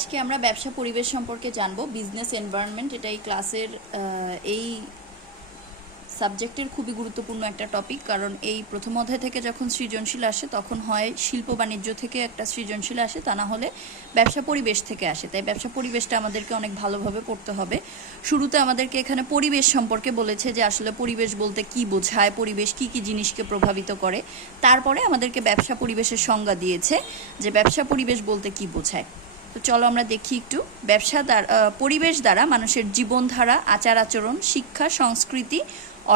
আজকে আমরা ব্যবসা পরিবেশ সম্পর্কে জানবো। বিজনেস এনভায়রনমেন্ট এটা এই ক্লাসের এই সাবজেক্টের খুবই গুরুত্বপূর্ণ একটা টপিক, কারণ এই প্রথম অধ্যায় থেকে যখন সৃজনশীল আসে তখন হয় শিল্প বাণিজ্য থেকে একটা সৃজনশীল আসে, তা না হলে ব্যবসা পরিবেশ থেকে আসে। তাই ব্যবসা পরিবেশটা আমাদেরকে অনেক ভালোভাবে পড়তে হবে। শুরুতে আমাদেরকে এখানে পরিবেশ সম্পর্কে বলেছে যে আসলে পরিবেশ বলতে কি বোঝায়, পরিবেশ কি কি জিনিসকে প্রভাবিত করে। তারপরে আমাদেরকে ব্যবসা পরিবেশের সংজ্ঞা দিয়েছে যে ব্যবসা পরিবেশ বলতে কি বোঝায়। তো চলো আমরা দেখি একটু। পরিবেশ দ্বারা মানুষের জীবনধারা, আচার আচরণ, শিক্ষা, সংস্কৃতি,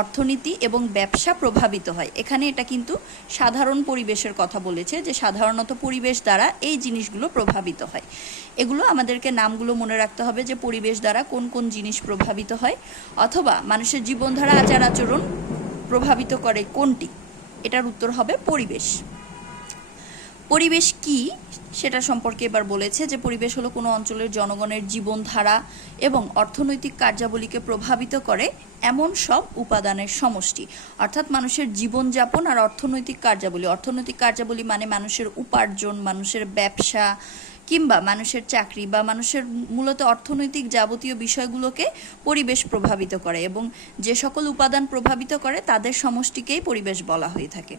অর্থনীতি এবং ব্যবসা প্রভাবিত হয়। এখানে এটা কিন্তু সাধারণ পরিবেশের কথা বলেছে, যে সাধারণত পরিবেশ দ্বারা এই জিনিসগুলো প্রভাবিত হয়। এগুলো আমাদেরকে নামগুলো মনে রাখতে হবে যে পরিবেশ দ্বারা কোন কোন জিনিস প্রভাবিত হয়, অথবা মানুষের জীবনধারা, আচার আচরণ প্রভাবিত করে কোনটি। এটার উত্তর হবে পরিবেশ। পরিবেশ কি সেটা সম্পর্কে এবার বলেছে যে পরিবেশ হলো কোনো অঞ্চলের জনগণের জীবনধারা এবং অর্থনৈতিক কার্যাবলীকে প্রভাবিত করে এমন সব উপাদানের সমষ্টি। অর্থাৎ মানুষের জীবনযাপন আর অর্থনৈতিক কার্যাবলী মানে মানুষের উপার্জন, মানুষের ব্যবসা কিংবা মানুষের চাকরি বা মানুষের মূলত অর্থনৈতিক যাবতীয় বিষয়গুলোকে পরিবেশ প্রভাবিত করে, এবং যে সকল উপাদান প্রভাবিত করে তাদের সমষ্টিকেই পরিবেশ বলা হয়ে থাকে।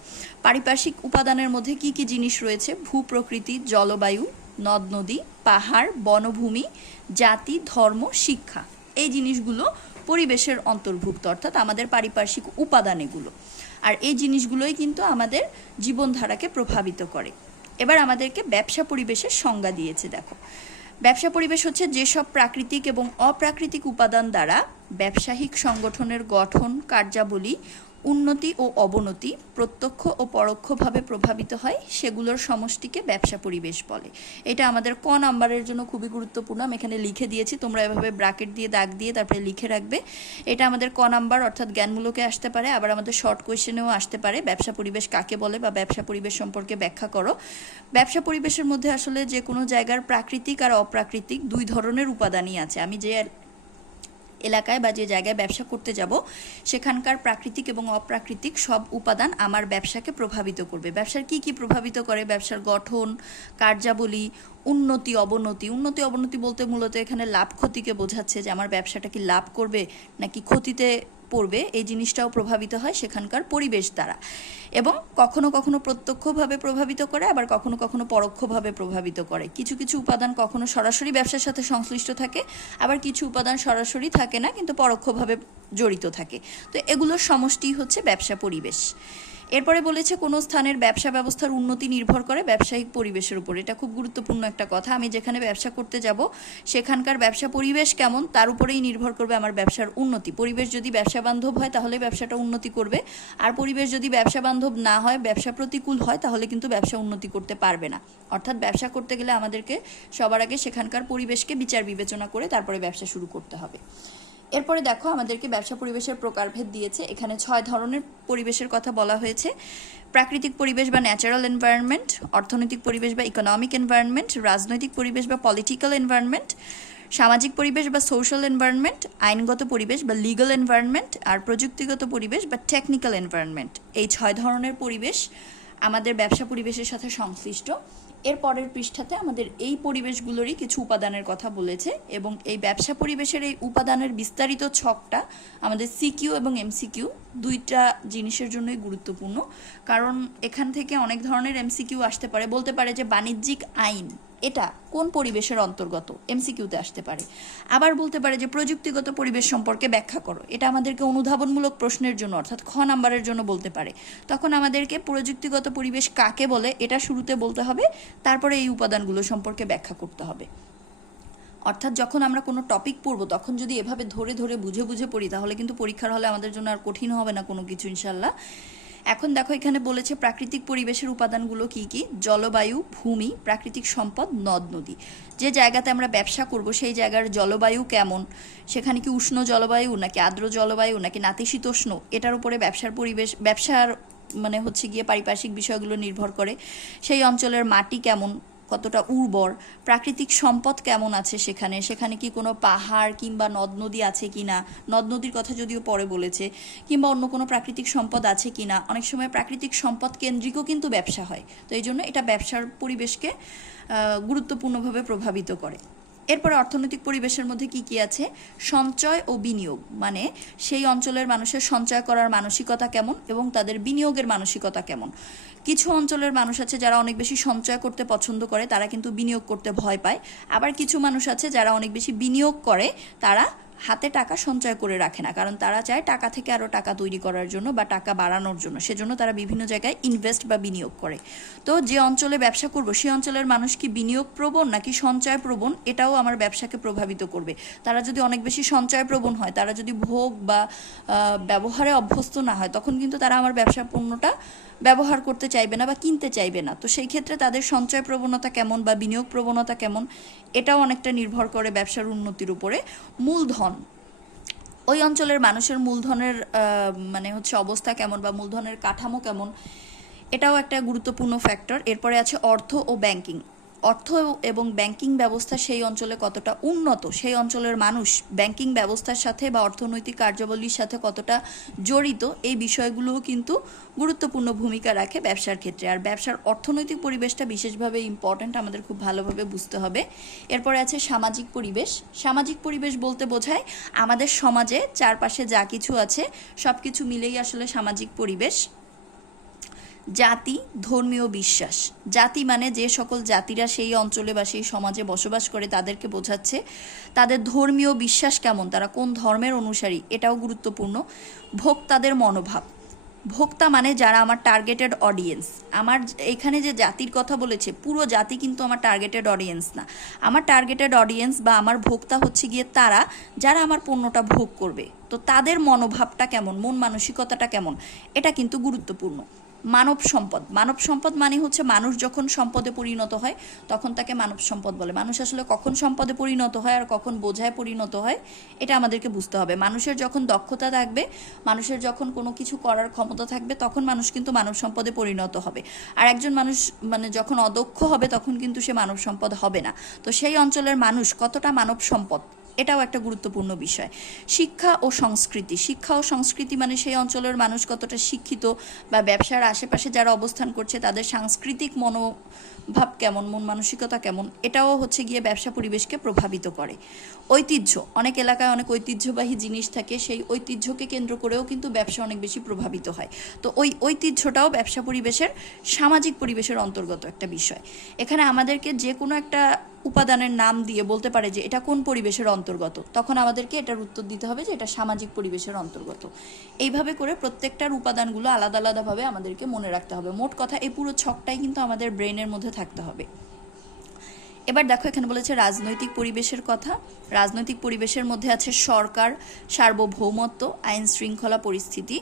পারিপার্শ্বিক উপাদানের মধ্যে কি কি জিনিস রয়েছে? ভূপ্রকৃতি, জলবায়ু, নদ নদী, পাহাড়, বনভূমি, জাতি, ধর্ম, শিক্ষা। এই জিনিসগুলো পরিবেশের অন্তর্ভুক্ত, অর্থাৎ আমাদের পারিপার্শ্বিক উপাদান এগুলো। আর এই জিনিসগুলোই কিন্তু আমাদের জীবনধারাকে প্রভাবিত করে। এবার আমাদেরকে ব্যবসা পরিবেশের সংজ্ঞা দিয়েছে। দেখো, ব্যবসা পরিবেশ হচ্ছে যেসব প্রাকৃতিক এবং অপ্রাকৃতিক উপাদান দ্বারা ব্যবসায়িক সংগঠনের গঠন, কার্যাবলী, উন্নতি ও অবনতি প্রত্যক্ষ ও পরোক্ষভাবে প্রভাবিত হয়, সেগুলোর সমষ্টিকে ব্যবসা পরিবেশ বলে। এটা আমাদের ক নাম্বারের জন্য খুবই গুরুত্বপূর্ণ। আমি এখানে লিখে দিয়েছি, তোমরা এভাবে ব্র্যাকেট দিয়ে দাগ দিয়ে তারপরে লিখে রাখবে। এটা আমাদের ক নাম্বার, অর্থাৎ জ্ঞানমূলকে আসতে পারে, আবার আমাদের শর্ট কোয়েশ্চেনেও আসতে পারে। ব্যবসা পরিবেশ কাকে বলে বা ব্যবসা পরিবেশ সম্পর্কে ব্যাখ্যা করো। ব্যবসা পরিবেশের মধ্যে আসলে যে কোনো জায়গার প্রাকৃতিক আর অপ্রাকৃতিক দুই ধরনের উপাদানই আছে। আমি যে এলাকায় বা যে জায়গায় ব্যবসা করতে যাব সেখানকার প্রাকৃতিক এবং অপ্রাকৃতিক সব উপাদান আমার ব্যবসাকে প্রভাবিত করবে। ব্যবসার কি কি প্রভাবিত করে? ব্যবসার গঠন, কার্যাবলী, উন্নতি অবনতি বলতে মূলত এখানে লাভ ক্ষতিকে বোঝাচ্ছে, যে আমার ব্যবসাটা কি লাভ করবে নাকি ক্ষতিতে পড়বে, এই জিনিসটাও প্রভাবিত হয় সেখানকার পরিবেশ দ্বারা। এবং কখনো কখনো প্রত্যক্ষভাবে প্রভাবিত করে, আবার কখনো কখনো পরোক্ষভাবে প্রভাবিত করে। কিছু কিছু উপাদান কখনো সরাসরি ব্যবসার সাথে সংশ্লিষ্ট থাকে, আবার কিছু উপাদান সরাসরি থাকে না কিন্তু পরোক্ষভাবে জড়িত থাকে। তো এগুলোর সমষ্টি হচ্ছে ব্যবসা পরিবেশ। এরপরে বলেছে কোনো স্থানের ব্যবসা ব্যবস্থার উন্নতি নির্ভর করে ব্যবসায়িক পরিবেশের উপর। এটা খুব গুরুত্বপূর্ণ একটা কথা। আমি যেখানে ব্যবসা করতে যাব সেখানকার ব্যবসা পরিবেশ কেমন তার উপরেই নির্ভর করবে আমার ব্যবসার উন্নতি। পরিবেশ যদি ব্যবসা বান্ধব হয় তাহলে ব্যবসাটা উন্নতি করবে, আর পরিবেশ যদি ব্যবসা বান্ধব না হয়, ব্যবসা প্রতিকূল হয়, তাহলে কিন্তু ব্যবসা উন্নতি করতে পারবে না। অর্থাৎ ব্যবসা করতে গেলে আমাদেরকে সবার আগে সেখানকার পরিবেশকে বিচার বিবেচনা করে তারপরে ব্যবসা শুরু করতে হবে। এরপরে দেখো, আমাদেরকে ব্যবসা পরিবেশের প্রকারভেদ দিয়েছে। এখানে 6 ধরনের পরিবেশের কথা বলা হয়েছে। প্রাকৃতিক পরিবেশ বা ন্যাচারাল এনভায়রনমেন্ট, অর্থনৈতিক পরিবেশ বা ইকোনমিক এনভায়রনমেন্ট, রাজনৈতিক পরিবেশ বা পলিটিক্যাল এনভায়রনমেন্ট, সামাজিক পরিবেশ বা সোশ্যাল এনভায়রনমেন্ট, আইনগত পরিবেশ বা লিগ্যাল এনভায়রনমেন্ট, আর প্রযুক্তিগত পরিবেশ বা টেকনিক্যাল এনভায়রনমেন্ট। এই 6 ধরনের পরিবেশ আমাদের ব্যবসা পরিবেশের সাথে সংশ্লিষ্ট। এর পরের পৃষ্ঠাতে আমাদের এই পরিবেশগুলোরই কিছু উপাদানের কথা বলেছে, এবং এই ব্যবসা পরিবেশের এই উপাদানের বিস্তারিত ছকটা আমাদের সিকিউ এবং এমসিকিউ দুইটা জিনিসের জন্যই গুরুত্বপূর্ণ। কারণ এখান থেকে অনেক ধরনের এমসিকিউ আসতে পারে। বলতে পারে যে বাণিজ্যিক আইন এটা কোন পরিবেশের অন্তর্গত, এমসিকিউতে আসতে পারে। আবার বলতে পারে যে প্রযুক্তিগত পরিবেশ সম্পর্কে ব্যাখ্যা করো, এটা আমাদেরকে অনুধাবনমূলক প্রশ্নের জন্য অর্থাৎ খ নাম্বারের জন্য বলতে পারে। তখন আমাদেরকে প্রযুক্তিগত পরিবেশ কাকে বলে এটা শুরুতে বলতে হবে, তারপরে এই উপাদানগুলো সম্পর্কে ব্যাখ্যা করতে হবে। অর্থাৎ যখন আমরা কোনো টপিক পড়ব তখন যদি এভাবে ধরে ধরে বুঝে বুঝে পড়ি তাহলে কিন্তু পরীক্ষার হলে আমাদের জন্য আর কঠিন হবে না কোনো কিছু, ইনশাল্লাহ। এখন দেখো, এখানে বলেছে প্রাকৃতিক পরিবেশের উপাদানগুলো কি কি। জলবায়ু, ভূমি, প্রাকৃতিক সম্পদ, নদ নদী। যে জায়গাতে আমরা ব্যবসা করব সেই জায়গার জলবায়ু কেমন, সেখানে কি উষ্ণ জলবায়ু নাকি আর্দ্র জলবায়ু নাকি নাতিশীতোষ্ণ, এটার উপরে ব্যবসার মানে হচ্ছে গিয়ে পারিপার্শ্বিক বিষয়গুলো নির্ভর করে। সেই অঞ্চলের মাটি কেমন, কতটা উর্বর, প্রাকৃতিক সম্পদ কেমন আছে সেখানে কি কোনো পাহাড় কিংবা নদ নদী আছে কিনা, নদ নদীর কথা যদিও পরে বলেছে, কিংবা অন্য কোনো প্রাকৃতিক সম্পদ আছে কিনা। অনেক সময় প্রাকৃতিক সম্পদ কেন্দ্রিকও কিন্তু ব্যবসা হয়, তো এই জন্য এটা ব্যবসার পরিবেশকে গুরুত্বপূর্ণভাবে প্রভাবিত করে। এরপরে অর্থনৈতিক পরিবেশের মধ্যে কি কি আছে? সঞ্চয় ও বিনিয়োগ, মানে সেই অঞ্চলের মানুষের সঞ্চয় করার মানসিকতা কেমন এবং তাদের বিনিয়োগের মানসিকতা কেমন। কিছু অঞ্চলের মানুষ আছে যারা অনেক বেশি সঞ্চয় করতে পছন্দ করে, তারা কিন্তু বিনিয়োগ করতে ভয় পায়। আবার কিছু মানুষ আছে যারা অনেক বেশি বিনিয়োগ করে, তারা হাতে টাকা সঞ্চয় করে রাখে না, কারণ তারা চায় টাকা থেকে আরও টাকা তৈরি করার জন্য বা টাকা বাড়ানোর জন্য, সেজন্য তারা বিভিন্ন জায়গায় ইনভেস্ট বা বিনিয়োগ করে। তো যে অঞ্চলে ব্যবসা করব সেই অঞ্চলের মানুষ কি বিনিয়োগ প্রবণ নাকি সঞ্চয় প্রবণ, এটাও আমার ব্যবসাকে প্রভাবিত করবে। তারা যদি অনেক বেশি সঞ্চয় প্রবণ হয়, তারা যদি ভোগ বা ব্যবহারে অভ্যস্ত না হয়, তখন কিন্তু তারা আমার ব্যবসা পণ্যটা ব্যবহার করতে চাইবে না বা কিনতে চাইবে না। তো সেই ক্ষেত্রে তাদের সঞ্চয় প্রবণতা কেমন বা বিনিয়োগ প্রবণতা কেমন, এটাও অনেকটা নির্ভর করে ব্যবসার উন্নতির উপরে। মূলধন, ওই অঞ্চলের মানুষের মূলধনের মানে হচ্ছে অবস্থা কেমন বা মূলধনের কাঠামো কেমন, এটাও একটা গুরুত্বপূর্ণ ফ্যাক্টর। এরপরে আছে অর্থ ও ব্যাংকিং। অর্থ এবং ব্যাংকিং ব্যবস্থা সেই অঞ্চলে কতটা উন্নত, সেই অঞ্চলের মানুষ ব্যাংকিং ব্যবস্থার সাথে বা অর্থনৈতিক কার্যাবলীর সাথে কতটা জড়িত, এই বিষয়গুলোও কিন্তু গুরুত্বপূর্ণ ভূমিকা রাখে ব্যবসার ক্ষেত্রে। আর ব্যবসার অর্থনৈতিক পরিবেশটা বিশেষভাবে ইম্পর্ট্যান্ট, আমাদের খুব ভালোভাবে বুঝতে হবে। এরপরে আছে সামাজিক পরিবেশ। সামাজিক পরিবেশ বলতে বোঝায় আমাদের সমাজে চারপাশে যা কিছু আছে সব কিছু মিলেই আসলে সামাজিক পরিবেশ। জাতি, ধর্মীয় বিশ্বাস। জাতি মানে যে সকল জাতিরা সেই অঞ্চলে বা সেই সমাজে বসবাস করে তাদেরকে বোঝাচ্ছে। তাদের ধর্মীয় বিশ্বাস কেমন, তারা কোন ধর্মের অনুসারী, এটাও গুরুত্বপূর্ণ। ভোক্তাদের মনোভাব। ভোক্তা মানে যারা আমার টার্গেটেড অডিয়েন্স। আমার এখানে যে জাতির কথা বলেছে, পুরো জাতি কিন্তু আমার টার্গেটেড অডিয়েন্স না। আমার টার্গেটেড অডিয়েন্স বা আমার ভোক্তা হচ্ছে গিয়ে তারা যারা আমার পণ্যটা ভোগ করবে। তো তাদের মনোভাবটা কেমন, মন মানসিকতাটা কেমন, এটা কিন্তু গুরুত্বপূর্ণ। মানব সম্পদ। মানব সম্পদ মানে হচ্ছে মানুষ যখন সম্পদে পরিণত হয় তখন তাকে মানব সম্পদ বলে। মানুষ আসলে কখন সম্পদে পরিণত হয় আর কখন বোঝায় পরিণত হয়, এটা আমাদেরকে বুঝতে হবে। মানুষের যখন দক্ষতা থাকবে, মানুষের যখন কোনো কিছু করার ক্ষমতা থাকবে, তখন মানুষ কিন্তু মানব সম্পদে পরিণত হবে। আর একজন মানুষ মানে যখন অদক্ষ হবে তখন কিন্তু সে মানব সম্পদ হবে না। তো সেই অঞ্চলের মানুষ কতটা মানব সম্পদ, এটাও একটা গুরুত্বপূর্ণ বিষয়। শিক্ষা ও সংস্কৃতি। শিক্ষা ও সংস্কৃতি মানে সেই অঞ্চলের মানুষ কতটা শিক্ষিত বা ব্যবসার আশেপাশে যারা অবস্থান করছে তাদের সাংস্কৃতিক মনোভাব কেমন, মন মানসিকতা কেমন, এটাও হচ্ছে গিয়ে ব্যবসা পরিবেশকে প্রভাবিত করে। ঐতিহ্য। অনেক এলাকায় অনেক ঐতিহ্যবাহী জিনিস থাকে, সেই ঐতিহ্যকে কেন্দ্র করেও কিন্তু ব্যবসা অনেক বেশি প্রভাবিত হয়। তো ওই ঐতিহ্যটাও ব্যবসা পরিবেশের সামাজিক পরিবেশের অন্তর্গত একটা বিষয়। এখানে আমাদেরকে যে কোনো একটা উপাদানের নাম দিয়ে বলতে পারে যে এটা কোন পরিবেশের অন্তর্গত, তখন আমাদেরকে এটার উত্তর দিতে হবে যে এটা সামাজিক পরিবেশের অন্তর্গত। এইভাবে করে প্রত্যেকটার উপাদানগুলো আলাদা আলাদাভাবে আমাদেরকে মনে রাখতে হবে। মোট কথা এই পুরো ছকটাই কিন্তু আমাদের ব্রেনের মধ্যে থাকতে হবে। এবার দেখো এখানে বলেছে রাজনৈতিক পরিবেশের কথা। রাজনৈতিক পরিবেশের মধ্যে আছে সরকার, সার্বভৌমত্ব, আইন শৃঙ্খলা পরিস্থিতি,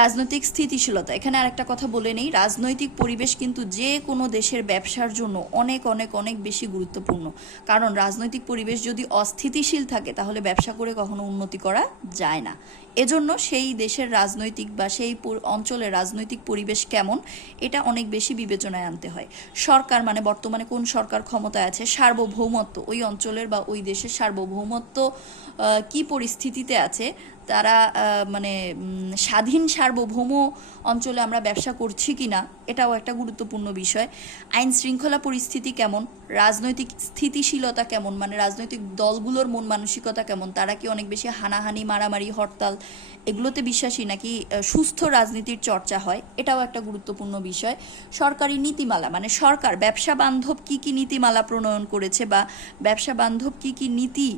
রাজনৈতিক স্থিতিশীলতা। এখানে আরেকটা কথা বলে নেই, রাজনৈতিক পরিবেশ কিন্তু যে কোনো দেশের ব্যবসার জন্য অনেক অনেক অনেক বেশি গুরুত্বপূর্ণ। কারণ রাজনৈতিক পরিবেশ যদি অস্থিতিশীল থাকে তাহলে ব্যবসা করে কখনো উন্নতি করা যায় না। এজন্য সেই দেশের রাজনৈতিক বা সেই অঞ্চলের রাজনৈতিক পরিবেশ কেমন, এটা অনেক বেশি বিবেচনায় আনতে হয়। সরকার মানে বর্তমানে কোন সরকার ক্ষমতায় আছে। সার্বভৌমত্ব, ওই অঞ্চলের বা ওই দেশের সার্বভৌমত্ব কি পরিস্থিতিতে আছে, তারা মানে স্বাধীন সার্বভৌম অঞ্চলে আমরা ব্যবসা করছি কি না, এটাও একটা গুরুত্বপূর্ণ বিষয়। আইন শৃঙ্খলা পরিস্থিতি কেমন, রাজনৈতিক স্থিতিশীলতা কেমন, মানে রাজনৈতিক দলগুলোর মন মানসিকতা কেমন, তারা কি অনেক বেশি হানাহানি, মারামারি, হরতাল এগুলোতে বিশ্বাসী নাকি সুস্থ রাজনীতির চর্চা হয়, এটাও একটা গুরুত্বপূর্ণ বিষয়। সরকারি নীতিমালা মানে সরকার ব্যবসা বান্ধব কী কী নীতিমালা প্রণয়ন করেছে বা ব্যবসা বান্ধব কী কী নীতি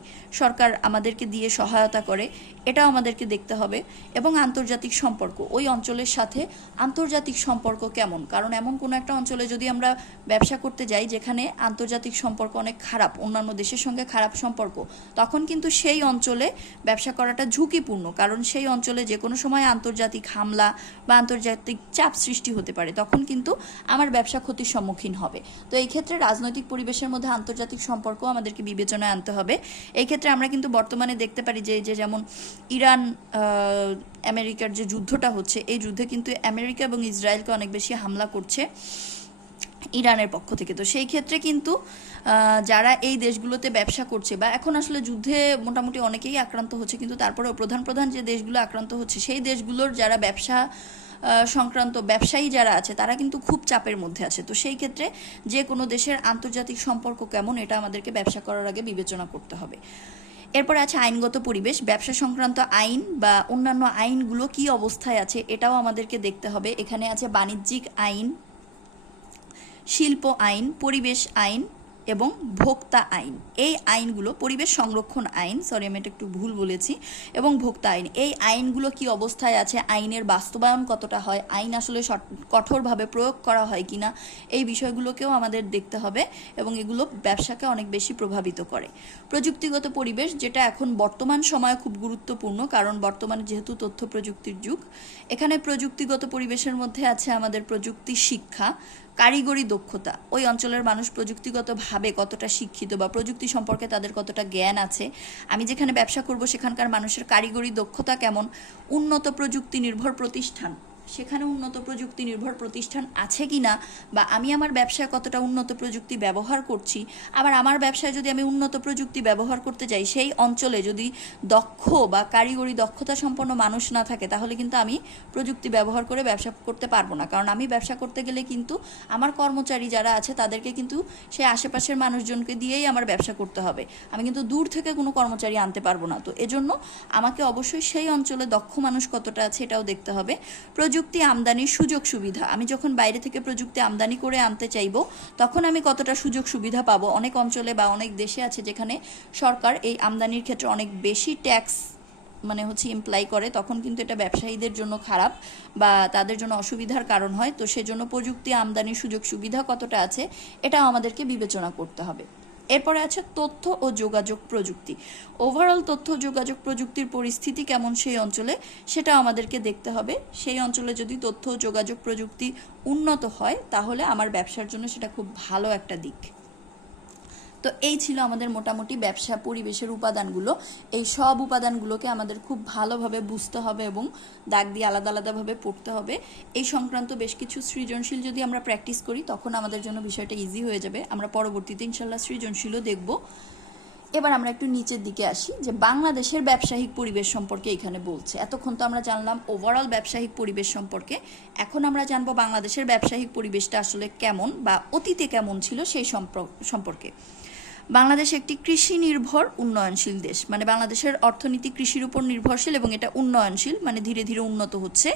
সরকার আমাদেরকে দিয়ে সহায়তা করে, এটাও আমাদেরকে দেখতে হবে। এবং আন্তর্জাতিক সম্পর্ক, ওই অঞ্চলের সাথে আন্তর্জাতিক সম্পর্ক কেমন, কারণ এমন কোনো একটা অঞ্চলে যদি আমরা ব্যবসা করতে যাই যেখানে আন্তর্জাতিক সম্পর্ক অনেক খারাপ, অন্যান্য দেশের সঙ্গে খারাপ সম্পর্ক, তখন কিন্তু সেই অঞ্চলে ব্যবসা করাটা ঝুঁকিপূর্ণ, কারণ সেই অঞ্চলে যে কোনো সময় আন্তর্জাতিক হামলা বা আন্তর্জাতিক চাপ সৃষ্টি হতে পারে, তখন কিন্তু আমার ব্যবসা ক্ষতির সম্মুখীন হবে। তো এই ক্ষেত্রে রাজনৈতিক পরিবেশের মধ্যে আন্তর্জাতিক সম্পর্ক আমাদেরকে বিবেচনায় আনতে হবে। এই ক্ষেত্রে আমরা কিন্তু বর্তমানে দেখতে পারি যে যেমন ইরান আমেরিকার যে যুদ্ধটা হচ্ছে, এই যুদ্ধে কিন্তু আমেরিকা এবং ইসরায়েলকে অনেক বেশি হামলা করছে ইরানের পক্ষ থেকে। তো সেই ক্ষেত্রে কিন্তু যারা এই দেশগুলোতে ব্যবসা করছে বা এখন আসলে যুদ্ধে মোটামুটি অনেকেই আক্রান্ত হচ্ছে, কিন্তু তারপরেও প্রধান প্রধান যে দেশগুলো আক্রান্ত হচ্ছে সেই দেশগুলোর যারা ব্যবসা সংক্রান্ত ব্যবসায়ী যারা আছে তারা কিন্তু খুব চাপের মধ্যে আছে। তো সেই ক্ষেত্রে যে কোনো দেশের আন্তর্জাতিক সম্পর্ক কেমন এটা আমাদেরকে ব্যবসা করার আগে বিবেচনা করতে হবে। এরপরে আছে আইনগত পরিবেশ, ব্যবসা সংক্রান্ত আইন বা অন্যান্য আইনগুলো কি অবস্থায় আছে এটাও আমাদেরকে দেখতে হবে। এখানে আছে বাণিজ্যিক আইন, শিল্প আইন, পরিবেশ আইন এবং ভোক্তা আইন। এই আইনগুলো, পরিবেশ সংরক্ষণ আইন, সরি আমি এটা একটু ভুল বলেছি, এবং ভোক্তা আইন, এই আইনগুলো কি অবস্থায় আছে, আইনের বাস্তবায়ন কতটা হয়, আইন আসলে কঠোরভাবে প্রয়োগ করা হয় কিনা, এই বিষয়গুলোকেও আমাদের দেখতে হবে এবং এগুলো ব্যবসাকে অনেক বেশি প্রভাবিত করে। প্রযুক্তিগত পরিবেশ, যেটা এখন বর্তমান সময়ে খুব গুরুত্বপূর্ণ, কারণ বর্তমানে যেহেতু তথ্য প্রযুক্তির যুগ। এখানে প্রযুক্তিগত পরিবেশের মধ্যে আছে আমাদের প্রযুক্তি শিক্ষা, কারিগরি দক্ষতা, ওই অঞ্চলের মানুষ প্রযুক্তিগতভাবে কতটা শিক্ষিত বা প্রযুক্তি সম্পর্কে তাদের কতটা জ্ঞান আছে, আমি যেখানে ব্যবসা করব সেখানকার মানুষের কারিগরি দক্ষতা কেমন, উন্নত প্রযুক্তি নির্ভর প্রতিষ্ঠান, সেখানে উন্নত প্রযুক্তি নির্ভর প্রতিষ্ঠান আছে কি না, বা আমি আমার ব্যবসায় কতটা উন্নত প্রযুক্তি ব্যবহার করছি। আবার আমার ব্যবসায় যদি আমি উন্নত প্রযুক্তি ব্যবহার করতে যাই, সেই অঞ্চলে যদি দক্ষ বা কারিগরি দক্ষতা সম্পন্ন মানুষ না থাকে, তাহলে কিন্তু আমি প্রযুক্তি ব্যবহার করে ব্যবসা করতে পারবো না। কারণ আমি ব্যবসা করতে গেলে কিন্তু আমার কর্মচারী যারা আছে তাদেরকে কিন্তু সেই আশেপাশের মানুষজনকে দিয়েই আমার ব্যবসা করতে হবে, আমি কিন্তু দূর থেকে কোনো কর্মচারী আনতে পারবো না। তো এজন্য আমাকে অবশ্যই সেই অঞ্চলে দক্ষ মানুষ কতটা আছে এটাও দেখতে হবে। প্রযুক্তি আমদানির সুযোগ সুবিধা, আমি যখন বাইরে থেকে প্রযুক্তি আমদানি করে আনতে চাইবো তখন আমি কতটা সুযোগ সুবিধা পাবো। অনেক অঞ্চলে বা অনেক দেশে আছে যেখানে সরকার এই আমদানির ক্ষেত্রে অনেক বেশি ট্যাক্স ইমপ্লাই করে, তখন কিন্তু এটা ব্যবসায়ীদের জন্য খারাপ বা তাদের জন্য অসুবিধার কারণ হয়। তো সেজন্য প্রযুক্তি আমদানির সুযোগ সুবিধা কতটা আছে এটাও আমাদেরকে বিবেচনা করতে হবে। এরপরে আছে তথ্য ও যোগাযোগ প্রযুক্তি, ওভারঅল তথ্য যোগাযোগ প্রযুক্তির পরিস্থিতি কেমন সেই অঞ্চলে সেটাও আমাদেরকে দেখতে হবে। সেই অঞ্চলে যদি তথ্য ও যোগাযোগ প্রযুক্তি উন্নত হয় তাহলে আমার ব্যবসার জন্য সেটা খুব ভালো একটা দিক। তো এই ছিল আমাদের মোটামুটি ব্যবসা পরিবেশের উপাদানগুলো। এই সব উপাদানগুলোকে আমাদের খুব ভালোভাবে বুঝতে হবে এবং দাগ দিয়ে আলাদা আলাদাভাবে পড়তে হবে। এই সংক্রান্ত বেশ কিছু সৃজনশীল যদি আমরা প্র্যাকটিস করি তখন আমাদের জন্য বিষয়টা ইজি হয়ে যাবে। আমরা পরবর্তীতে ইনশাল্লাহ সৃজনশীলও দেখব। এবার আমরা একটু নিচের দিকে আসি, যে বাংলাদেশের ব্যবসায়িক পরিবেশ সম্পর্কে এখানে বলছে। এতক্ষণ তো আমরা জানলাম ওভারঅল ব্যবসায়িক পরিবেশ সম্পর্কে, এখন আমরা জানবো বাংলাদেশের ব্যবসায়িক পরিবেশটা আসলে কেমন বা অতীতে কেমন ছিল সেই সম্পর্কে। বাংলাদেশ একটি কৃষি নির্ভর উন্নয়নশীল দেশ, মানে বাংলাদেশের অর্থনীতি কৃষির উপর নির্ভরশীল এবং এটা উন্নয়নশীল, মানে ধীরে ধীরে উন্নত হচ্ছে।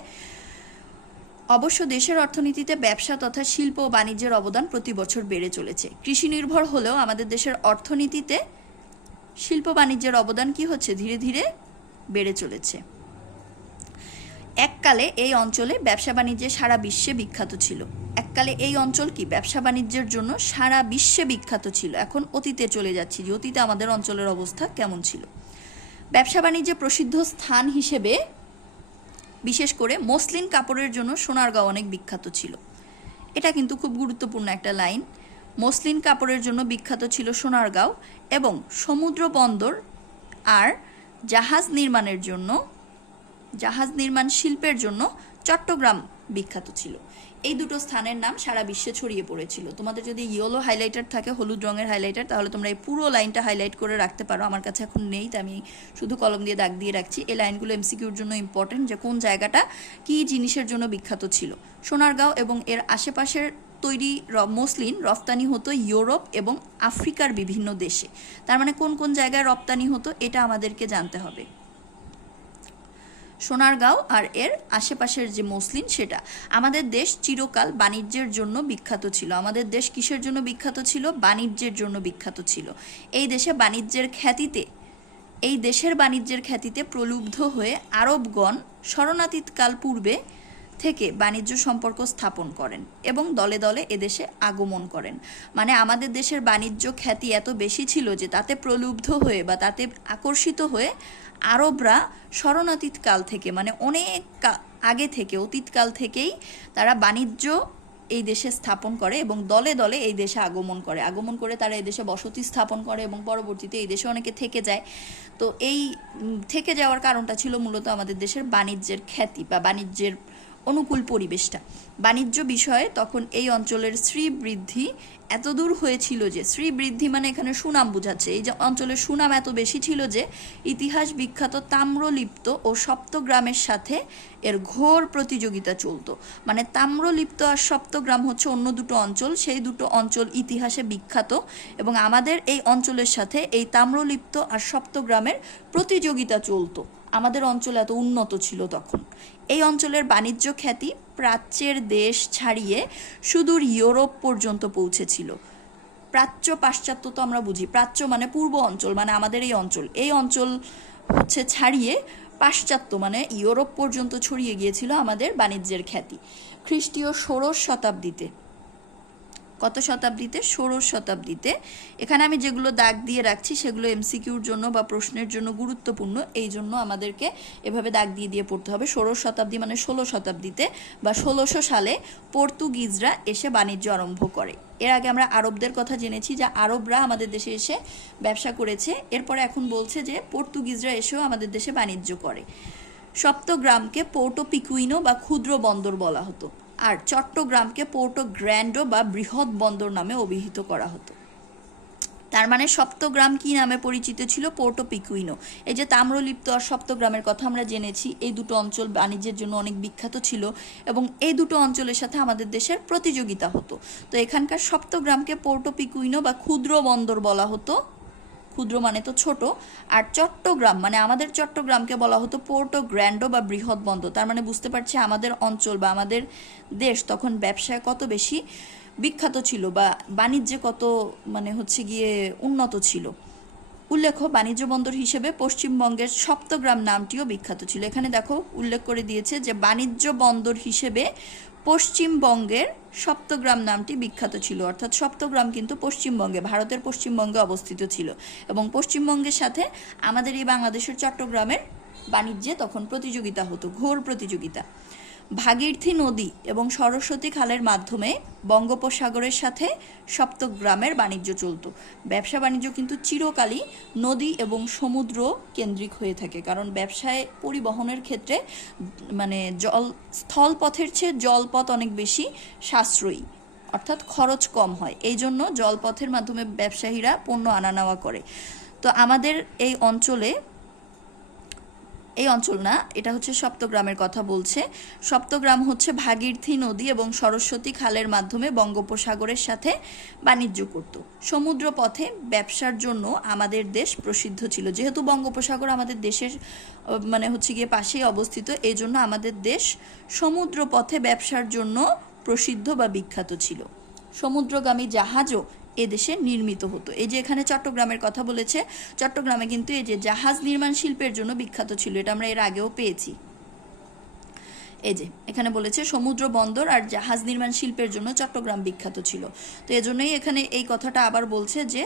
অবশ্য দেশের অর্থনীতিতে ব্যবসা তথা শিল্প ও বাণিজ্যের অবদান প্রতি বছর বেড়ে চলেছে। কৃষি নির্ভর হলেও আমাদের দেশের অর্থনীতিতে শিল্প বাণিজ্যের অবদান কি হচ্ছে, ধীরে ধীরে বেড়ে চলেছে। এককালে এই অঞ্চলে ব্যবসা বাণিজ্যে সারা বিশ্বে বিখ্যাত ছিল। এককালে এই অঞ্চল কি ব্যবসা বাণিজ্যের জন্য সারা বিশ্বে বিখ্যাত ছিল। এখন অতীতে চলে যাচ্ছি, যে অতীতে আমাদের অঞ্চলের অবস্থা কেমন ছিল। ব্যবসা বাণিজ্যে প্রসিদ্ধ স্থান হিসেবে বিশেষ করে মসলিন কাপড়ের জন্য সোনারগাঁও অনেক বিখ্যাত ছিল। এটা কিন্তু খুব গুরুত্বপূর্ণ একটা লাইন। মসলিন কাপড়ের জন্য বিখ্যাত ছিল সোনারগাঁও, এবং সমুদ্র বন্দর আর জাহাজ নির্মাণ শিল্পের জন্য চট্টগ্রাম বিখ্যাত ছিল। এই দুটো স্থানের নাম সারা বিশ্বে ছড়িয়ে পড়েছিল। তোমাদের যদি ইয়েলো হাইলাইটার থাকে, হলুদ রঙের হাইলাইটার, তাহলে তোমরা এই পুরো লাইনটা হাইলাইট করে রাখতে পারো। আমার কাছে এখন নেই, তাই আমি শুধু কলম দিয়ে দাগ দিয়ে রাখছি। এই লাইনগুলো এমসিকিউর জন্য ইম্পর্টেন্ট, যে কোন জায়গাটা কী জিনিসের জন্য বিখ্যাত ছিল। সোনারগাঁও এবং এর আশেপাশের তৈরি মসলিন রপ্তানি হতো ইউরোপ এবং আফ্রিকার বিভিন্ন দেশে। তার মানে কোন কোন জায়গায় রপ্তানি হতো এটা আমাদেরকে জানতে হবে। সোনারগাঁও আর এর আশেপাশের যে মসলিন, সেটা। আমাদের দেশ চিরকাল বাণিজ্যের জন্য বিখ্যাত ছিল। আমাদের দেশ কিসের জন্য বিখ্যাত ছিল? বাণিজ্যের জন্য বিখ্যাত ছিল। এই দেশের বাণিজ্যের খ্যাতিতে প্রলুব্ধ হয়ে আরবগণ শরণাতীতকাল পূর্বে থেকে বাণিজ্য সম্পর্ক স্থাপন করেন এবং দলে দলে এদেশে আগমন করেন। মানে আমাদের দেশের বাণিজ্য খ্যাতি এত বেশি ছিল যে তাতে প্রলুব্ধ হয়ে বা তাতে আকর্ষিত হয়ে আরবরা শরণাতীতকাল থেকে, মানে অনেক আগে থেকে, অতীতকাল থেকেই তারা বাণিজ্য এই দেশে স্থাপন করে এবং দলে দলে এই দেশে আগমন করে তারা এই দেশে বসতি স্থাপন করে এবং পরবর্তীতে এই দেশে অনেকে থেকে যায়। তো এই থেকে যাওয়ার কারণটা ছিল মূলত আমাদের দেশের বাণিজ্যের খ্যাতি বা বাণিজ্যের অনুকূল পরিবেশটা। বাণিজ্য বিষয়ে তখন এই অঞ্চলের শ্রীবৃদ্ধি এতদূর হয়েছিল যে, শ্রীবৃদ্ধি মানে এখানে সুনাম বোঝাচ্ছে, এই যে অঞ্চলের সুনাম এত বেশি ছিল যে ইতিহাস বিখ্যাত তাম্রলিপ্ত ও সপ্তগ্রামের সাথে এর ঘোর প্রতিযোগিতা চলতো। মানে তাম্রলিপ্ত আর সপ্তগ্রাম হচ্ছে অন্য দুটো অঞ্চল, সেই দুটো অঞ্চল ইতিহাসে বিখ্যাত এবং আমাদের এই অঞ্চলের সাথে এই তাম্রলিপ্ত আর সপ্তগ্রামের প্রতিযোগিতা চলতো। আমাদের অঞ্চল এত উন্নত ছিল তখন। এই অঞ্চলের বাণিজ্য খ্যাতি প্রাচ্যের দেশ ছাড়িয়ে সুদূর ইউরোপ পর্যন্ত পৌঁছেছিল। প্রাচ্য পাশ্চাত্য তো আমরা বুঝি, প্রাচ্য মানে পূর্ব অঞ্চল, মানে আমাদের এই অঞ্চল হচ্ছে ছাড়িয়ে পাশ্চাত্য মানে ইউরোপ পর্যন্ত ছড়িয়ে গিয়েছিল আমাদের বাণিজ্যের খ্যাতি। খ্রিস্টীয় ষোড়শ শতাব্দীতে, কত শতাব্দীতে? ষোড়শ শতাব্দীতে। এখানে আমি যেগুলো দাগ দিয়ে রাখছি সেগুলো এমসিকিউর জন্য বা প্রশ্নের জন্য গুরুত্বপূর্ণ, এই জন্য আমাদেরকে এভাবে দাগ দিয়ে দিয়ে পড়তে হবে। ষোড়শ শতাব্দী মানে 16 শতাব্দীতে বা 1600 সালে পর্তুগিজরা এসে বাণিজ্য আরম্ভ করে। এর আগে আমরা আরবদের কথা জেনেছি যে আরবরা আমাদের দেশে এসে ব্যবসা করেছে, এরপরে এখন বলছে যে পর্তুগিজরা এসেও আমাদের দেশে বাণিজ্য করে। সপ্তগ্রামকে পোর্টো পিকুইনো বা ক্ষুদ্র বন্দর বলা হতো, আর চট্টগ্রামকে পোর্টো গ্র্যান্ডো বা বৃহৎ বন্দর নামে অভিহিত করা হতো। তার মানে সপ্তগ্রাম কি নামে পরিচিত ছিল? পোর্টো পিকুইনো। এই যে তাম্রলিপ্ত আর সপ্তগ্রামের কথা আমরা জেনেছি, এই দুটো অঞ্চল বাণিজ্যের জন্য অনেক বিখ্যাত ছিল এবং এই দুটো অঞ্চলের সাথে আমাদের দেশের প্রতিযোগিতা হতো। তো এখানকার সপ্তগ্রামকে পোর্টো পিকুইনো বা ক্ষুদ্র বন্দর বলা হতো, ক্ষুদ্র মানে তো ছোট, আর চট্টগ্রাম মানে আমাদের চট্টগ্রামকে বলা হতো পোর্টো গ্র্যান্ডো বা বৃহৎ বন্দর। তার মানে বুঝতে পারছি আমাদের অঞ্চল বা আমাদের দেশ তখন ব্যবসায় কত বেশি বিখ্যাত ছিল বা বাণিজ্যে কত মানে হচ্ছে গিয়ে উন্নত ছিল। উল্লেখ্য, বাণিজ্য বন্দর হিসেবে পশ্চিমবঙ্গের সপ্তগ্রাম নামটিও বিখ্যাত ছিল। এখানে দেখো উল্লেখ করে দিয়েছে যে বাণিজ্য বন্দর হিসেবে পশ্চিমবঙ্গের সপ্তগ্রাম নামটি বিখ্যাত ছিল, অর্থাৎ সপ্তগ্রাম কিন্তু পশ্চিমবঙ্গে, ভারতের পশ্চিমবঙ্গে অবস্থিত ছিল এবং পশ্চিমবঙ্গের সাথে আমাদের এই বাংলাদেশের চট্টগ্রামের বাণিজ্যে তখন প্রতিযোগিতা হতো, ঘোর প্রতিযোগিতা। ভাগীরথী নদী এবং সরস্বতী খালের মাধ্যমে বঙ্গোপসাগরের সাথে সপ্তগ্রামের বাণিজ্য চলত। ব্যবসা বাণিজ্য কিন্তু চিরকালই নদী এবং সমুদ্র কেন্দ্রিক হয়ে থাকে, কারণ ব্যবসায় পরিবহনের ক্ষেত্রে মানে স্থলপথের চেয়ে জলপথ অনেক বেশি সাশ্রয়ী, অর্থাৎ খরচ কম হয়, এই জন্য জলপথের মাধ্যমে ব্যবসায়ীরা পণ্য আনা নেওয়া করে। তো আমাদের এই অঞ্চল না, এটা হচ্ছে সপ্তগ্রামের কথা বলছে। সপ্তগ্রাম হচ্ছে ভাগীরথী নদী এবং সরস্বতী খালের মাধ্যমে বঙ্গোপসাগরের সাথে বাণিজ্য করত। সমুদ্র পথে ব্যবসার জন্য আমাদের দেশ প্রসিদ্ধ ছিল। যেহেতু বঙ্গোপসাগর আমাদের দেশের মানে হচ্ছে গিয়ে পাশেই অবস্থিত, এই জন্য আমাদের দেশ সমুদ্র পথে ব্যবসার জন্য প্রসিদ্ধ বা বিখ্যাত ছিল। সমুদ্রগামী জাহাজও এদেশে নির্মিত হতো। এই যে এখানে চট্টগ্রামের কথা বলেছে, চট্টগ্রামে কিন্তু এই যে জাহাজ নির্মাণ শিল্পের জন্য বিখ্যাত ছিল, এটা আমরা এর আগেও পেয়েছি। এই যে এখানে বলেছে সমুদ্র বন্দর আর জাহাজ নির্মাণ শিল্পের জন্য চট্টগ্রাম বিখ্যাত ছিল। তো এজন্যই এখানে এই কথাটা আবার বলছে যে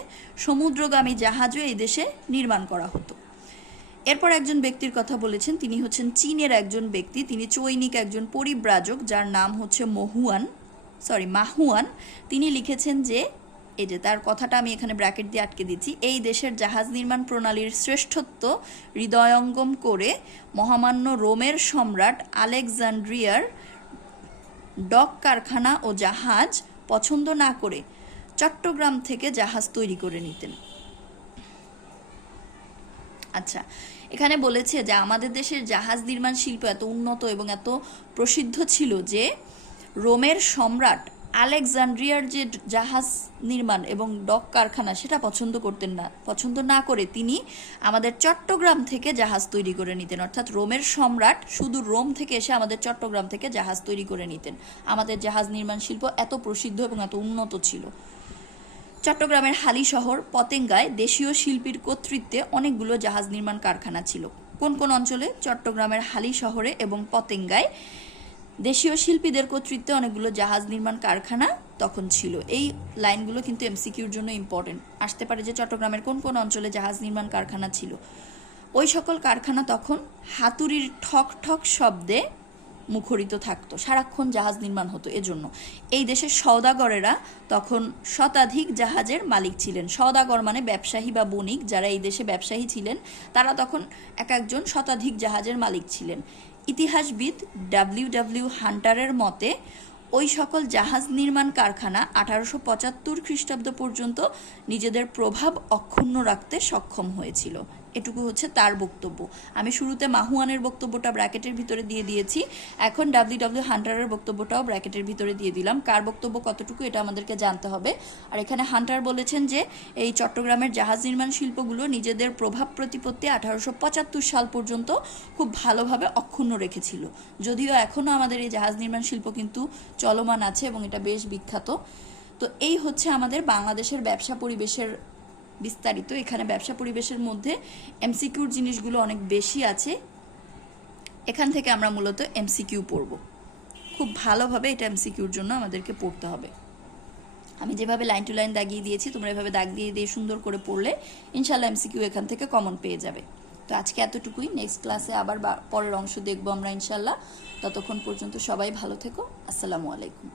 সমুদ্রগামী জাহাজও এই দেশে নির্মাণ করা হতো। এরপর একজন ব্যক্তির কথা বলেছেন, তিনি হচ্ছেন চীনের একজন ব্যক্তি, তিনি চৈনিক একজন পরিব্রাজক যার নাম হচ্ছে মাহুয়ান। তিনি লিখেছেন যে, এই যে তার কথাটা আমি এখানে ব্র্যাকেট দিয়ে আটকে দিচ্ছি, এই দেশের জাহাজ নির্মাণ প্রণালীর শ্রেষ্ঠত্ব হৃদয়ঙ্গম করে মহামান্য রোমের সম্রাট আলেকজান্ড্রিয়ার ডক কারখানা ও জাহাজ পছন্দ না করে চট্টগ্রাম থেকে জাহাজ তৈরি করে নিতেন। আচ্ছা, এখানে বলেছে যে আমাদের দেশের জাহাজ নির্মাণ শিল্প এত উন্নত এবং এত প্রসিদ্ধ ছিল যে রোমের সম্রাট আলেকজান্ড্রিয়ার যে জাহাজ নির্মাণ এবং ডক কারখানা সেটা পছন্দ না করে তিনি আমাদের চট্টগ্রাম থেকে জাহাজ তৈরি করে নিতেন। অর্থাৎ রোমের সম্রাট শুধু রোম থেকে এসে আমাদের চট্টগ্রাম থেকে জাহাজ তৈরি করে নিতেন। আমাদের জাহাজ নির্মাণ শিল্প এত প্রসিদ্ধ এবং এত উন্নত ছিল। চট্টগ্রামের হালি শহর পতেঙ্গায় দেশীয় শিল্পীর কর্তৃত্বে অনেকগুলো জাহাজ নির্মাণ কারখানা ছিল। কোন কোন অঞ্চলে? চট্টগ্রামের হালি শহরে এবং পতেঙ্গায় দেশীয় শিল্পীদের কর্তৃত্বে অনেকগুলো জাহাজ নির্মাণ কারখানা তখন ছিল। এই লাইনগুলো কিন্তু এমসিকিউর জন্য ইম্পর্টেন্ট, আসতে পারে যে চট্টগ্রামের কোন কোন অঞ্চলে জাহাজ নির্মাণ কারখানা ছিল। ওই সকল কারখানা তখন হাতুড়ির ঠক ঠক শব্দে মুখরিত থাকতো, সারাক্ষণ জাহাজ নির্মাণ হতো। এজন্য এই দেশের সওদাগরেরা তখন শতাধিক জাহাজের মালিক ছিলেন। সওদাগর মানে ব্যবসায়ী বা বণিক, যারা এই দেশে ব্যবসায়ী ছিলেন তারা তখন এক একজন শতাধিক জাহাজের মালিক ছিলেন। ইতিহাসবিদ ডব্লিউ হান্টারের মতে ওই সকল জাহাজ নির্মাণ কারখানা 1875 খ্রিস্টাব্দ পর্যন্ত নিজেদের প্রভাব অক্ষুণ্ণ রাখতে সক্ষম হয়েছিল। এটুকু হচ্ছে তার বক্তব্য। আমি শুরুতে মাহুয়ানের বক্তব্যটা ব্র্যাকেটের ভিতরে দিয়ে দিয়েছি, এখন ডব্লিউ হান্টারের বক্তব্যটাও ব্র্যাকেটের ভিতরে দিয়ে দিলাম। কার বক্তব্য কতটুকু এটা আমাদেরকে জানতে হবে। আর এখানে হান্টার বলেছেন যে এই চট্টগ্রামের জাহাজ নির্মাণ শিল্পগুলো নিজেদের প্রভাব প্রতিপত্তি 1875 সাল পর্যন্ত খুব ভালোভাবে অক্ষুণ্ণ রেখেছিল। যদিও এখনও আমাদের এই জাহাজ নির্মাণ শিল্প কিন্তু চলমান আছে এবং এটা বেশ বিখ্যাত। তো এই হচ্ছে আমাদের বাংলাদেশের ব্যবসা পরিবেশের বিস্তারিত। এখানে ব্যবসা পরিবেশের মধ্যে এমসিকিউর জিনিসগুলো অনেক বেশি আছে, এখান থেকে আমরা মূলত এমসিকিউ পড়ব। খুব ভালোভাবে এটা এমসিকিউর জন্য আমাদেরকে পড়তে হবে। আমি যেভাবে লাইন টু লাইন দাগিয়ে দিয়েছি তোমরা এভাবে দাগ দিয়ে দিয়ে সুন্দর করে পড়লে ইনশাল্লাহ এমসিকিউ এখান থেকে কমন পেয়ে যাবে। তো আজকে এতটুকুই, নেক্সট ক্লাসে আবার পরের অংশ দেখবো আমরা ইনশাল্লাহ। ততক্ষণ পর্যন্ত সবাই ভালো থেকো। আসসালামু আলাইকুম।